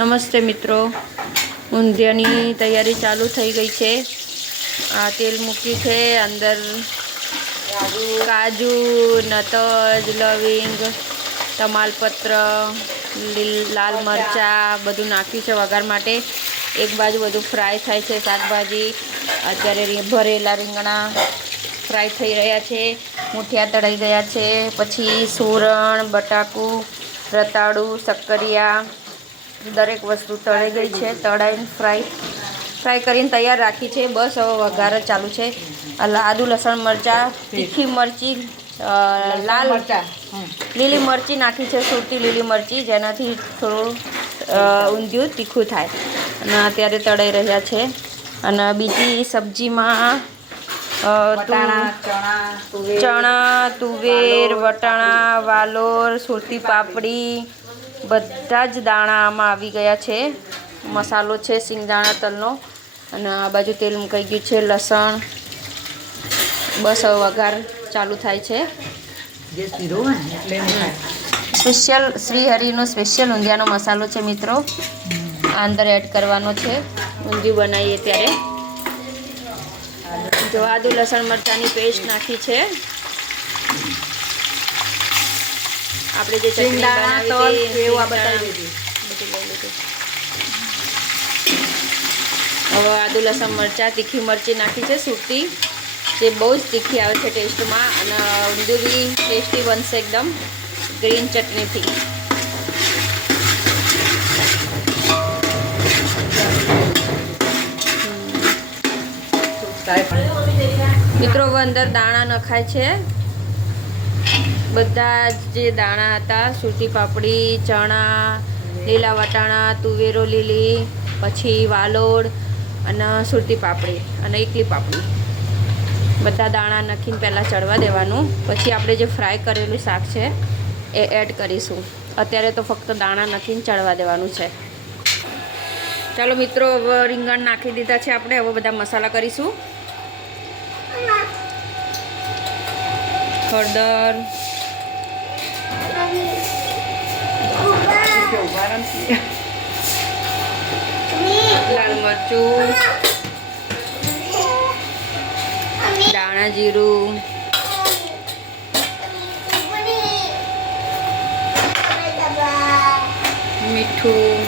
નમસ્તે મિત્રો, ઊંધિયાની તૈયારી ચાલુ થઈ ગઈ છે। આ તેલ મૂક્યું છે, અંદર કાજુ, નતજ, લવિંગ, તમાલપત્ર, લાલ મરચાં બધું નાખ્યું છે વઘાર માટે। એક બાજુ બધું ફ્રાય થાય છે શાકભાજી। અત્યારે ભરેલા રીંગણા ફ્રાય થઈ રહ્યા છે, મૂઠિયા તળાઈ ગયા છે, પછી સૂરણ, બટાકું, રતાળું, શક્કરિયા દરેક વસ્તુ તળાઈ ગઈ છે। તળાઈને ફ્રાય કરીને તૈયાર રાખી છે। બસ હવે વઘાર જ ચાલુ છે। આદુ, લસણ, મરચાં, તીખી મરચી, લાલ લીલી મરચી નાખી છે, સુરતી લીલી મરચી, જેનાથી થોડું ઊંધિયું તીખું થાય। અને અત્યારે તળાઈ રહ્યા છે। અને બીજી સબ્જીમાં ચણા, તુવેર, વટાણા, વાલોર, સુરતી પાપડી બધા જ દાણા આમાં આવી ગયા છે। મસાલો છે સિંગદાણા તલનો, અને આ બાજુ તેલ મુકાઈ ગયું છે, લસણ। બસ હવે વઘાર ચાલુ થાય છે। સ્પેશિયલ શ્રી હરિનો સ્પેશિયલ ઊંધિયાનો મસાલો છે મિત્રો, આ અંદર એડ કરવાનો છે ઊંધિયું બનાવીએ ત્યારે। જો આદુ લસણ મરચાંની પેસ્ટ નાખી છે। આપણે જે ચટણી બનાવી હતી હવે આદુ લસણ મરચાં, તીખી મરચી નાખી છે સુરતી, જે બહુ જ તીખી આવે છે ટેસ્ટમાં, અને ઊંધિયું બી ટેસ્ટી બનશે એકદમ ગ્રીન ચટણીથી। મિત્રો હવે અંદર દાણા નખાય છે, બધા જે દાણા હતા, સુરતી પાપડી, ચણા, લીલા વટાણા, તુવેરો લીલી, પછી વાલોડ અને સુરતી પાપડી અને એકલી પાપડી, બધા દાણા નાખીને પહેલાં ચડવા દેવાનું। પછી આપણે જે ફ્રાય કરેલું શાક છે એ એડ કરીશું। અત્યારે તો ફક્ત દાણા નાખીને ચડવા દેવાનું છે। ચાલો મિત્રો, હવે રીંગણ નાખી દીધા છે આપણે, હવે બધા મસાલા કરીશું। હળદર, લાલ મરચું, દાણા જીરું, મીઠું,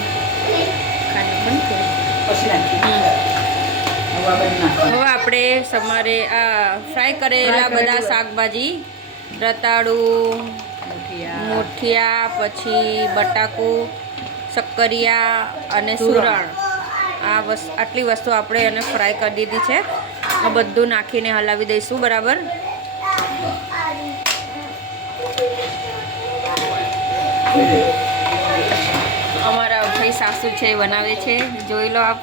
હવે આપણે સમારે આ ફ્રાય કરેલા બધા શાકભાજી, રતાળું, મૂઠિયા, પછી બટાકું, શક્કરિયા અને સૂરણ, આટલી વસ્તુ આપણે એને ફ્રાય કરી દીધી છે। આ બધું નાખીને હલાવી દઈશું બરાબર। અમારા ભાઈ સાસુ છે એ બનાવે છે, જોઈ લો આપ,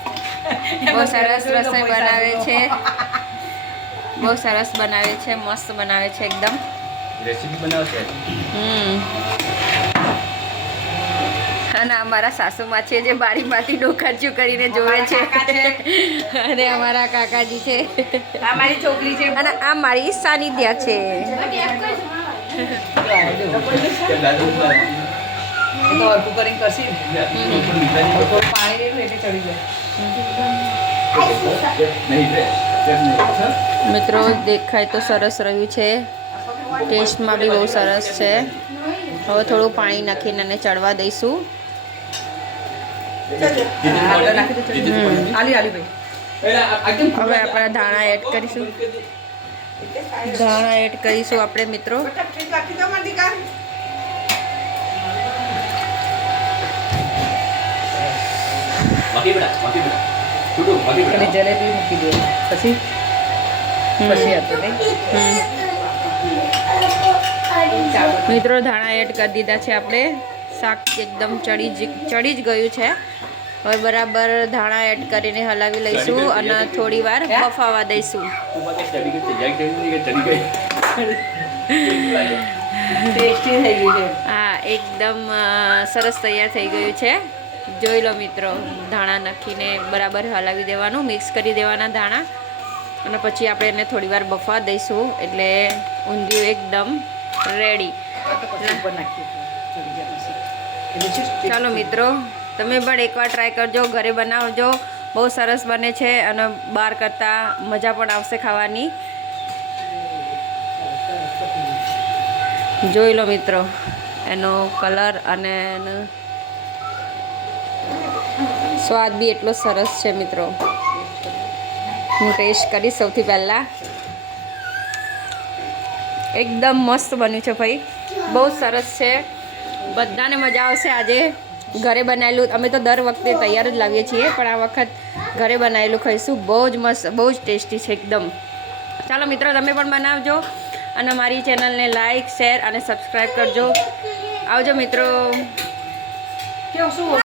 બહુ સરસ રસોઈ બનાવે છે, બહુ સરસ બનાવે છે, મસ્ત બનાવે છે એકદમ રેસીપી બનાવશે। અને અમારા સાસુમાં છે જે બારીમાંથી ડોકાચ્યું કરીને જોવે છે, અને અમારા કાકાજી છે, આ મારી છોકરી છે, અને આ મારી સાનિધ્યા છે। મિત્રો દેખાય તો સરસ રહ્યું છે, ટેસ્ટમાં બી બહુ સરસ છે। હવે થોડું પાણી નાખીને એને ચડવા દઈશું। હવે આપણે ધાણા એડ કરીશું, આપણે મિત્રો। જલેબી મૂકી દે, પછી મિત્રો ધાણા એડ કરી દીધા છે આપણે, શાક એકદમ ચડી જ ગયું છે। હવે બરાબર ધાણા એડ કરીને હલાવી લઈશું અને થોડી વાર બફાવા દઈશું। હા, એકદમ સરસ તૈયાર થઈ ગયું છે, જોઈ લો મિત્રો। ધાણા નાખીને બરાબર હલાવી દેવાનું, મિક્સ કરી દેવાના ધાણા, અને પછી આપણે એને થોડી વાર બફવા દઈશું, એટલે ઊંધિયું એકદમ રેડી। ચાલો મિત્રો, તમે પણ એકવાર ટ્રાય કરજો, ઘરે બનાવજો, બહુ સરસ બને છે અને બહાર કરતાં મજા પણ આવશે ખાવાની. જોઈ લો મિત્રો એનો કલર અને એનો સ્વાદ બી એટલો સરસ છે મિત્રો. હું ટેસ્ટ કરીશ સૌથી પહેલાં. એકદમ મસ્ત બન્યું છે ભાઈ, બહુ સરસ છે, બધાને મજા આવશે. આજે ઘરે બનાવેલું, અમે તો દર વખતે તૈયાર જ લાવીએ છીએ, પણ આ વખત ઘરે બનાવેલું ખાઈશું. બહુ જ મસ્ત, બહુ જ ટેસ્ટી છે એકદમ. ચાલો મિત્રો, તમે પણ બનાવજો અને મારી ચેનલને લાઈક, શેર અને સબસ્ક્રાઈબ કરજો. આવજો મિત્રો. કેવું શું